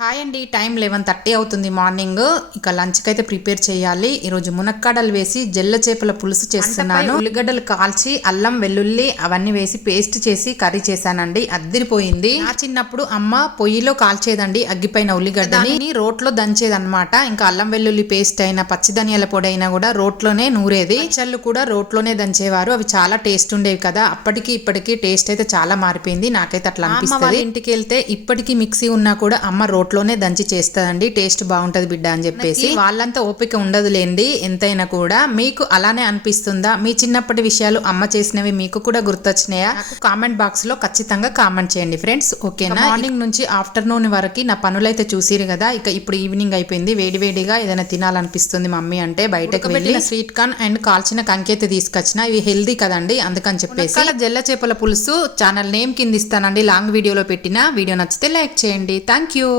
Hi అండి, time 11:30 అవుతుంది morning. ఇక లంచ్కి అయితే ప్రిపేర్ చేయాలి. ఈరోజు మునక్కాడలు వేసి జల్ల చేపల పులుసు చేస్తున్నాను. ఉల్లిగడ్డలు కాల్చి అల్లం వెల్లుల్లి అవన్నీ వేసి పేస్ట్ చేసి కర్రీ చేశానండి. అద్దిరిపోయింది. నా చిన్నప్పుడు అమ్మ పొయ్యిలో కాల్చేదండి అగ్గిపైన ఉల్లిగడ్డని, రోట్లో దంచేదన్నమాట. ఇంకా అల్లం వెల్లుల్లి పేస్ట్ అయినా పచ్చి ధనియాల పొడి అయినా కూడా రోట్లోనే నూరేది. పచ్చళ్ళు కూడా రోట్లోనే దంచేవారు. అవి చాలా టేస్ట్ ఉండేవి కదా. అప్పటికి ఇప్పటికి టేస్ట్ అయితే చాలా మారిపోయింది. నాకైతే అట్లా అనిపిస్తుంది. ఇంటికి వెళ్తే ఇప్పటికి మిక్సీ ఉన్నా కూడా అమ్మ రోట్లోనే దంచి చేస్తుందండి. టేస్ట్ బాగుంటది బిడ్డ అని చెప్పేసి. వాళ్ళంతా ఓపిక ఉండదులేండి ఎంతైనా కూడా. మీకు అలానే అనిపిస్తుందా? మీ చిన్నప్పటి విషయాలు అమ్మ చేసినవి మీకు కూడా గుర్తొచ్చినాయా? నాకు కామెంట్ బాక్స్ లో ఖచ్చితంగా కామెంట్ చేయండి ఫ్రెండ్స్, ఓకేనా? మార్నింగ్ నుంచి ఆఫ్టర్నూన్ వరకు నా పనులైతే చూసిరు కదా. ఇక ఇప్పుడు ఈవినింగ్ అయిపోయింది. వేడివేడిగా ఏదైనా తినాలనిపిస్తుంది మమ్మీ అంటే బయటకు వెళ్ళి స్వీట్ కార్న్ అండ్ కాల్చిన కంకైతే తీసుకొచ్చిన. ఇవి హెల్దీ కదండి, అందుకని చెప్పేసి. జల్ల చేపల పులుసు ఛానల్ నేమ్ కింద ఇస్తానండి, లాంగ్ వీడియోలో పెట్టిన. వీడియో నచ్చితే లైక్ చేయండి. Thank you.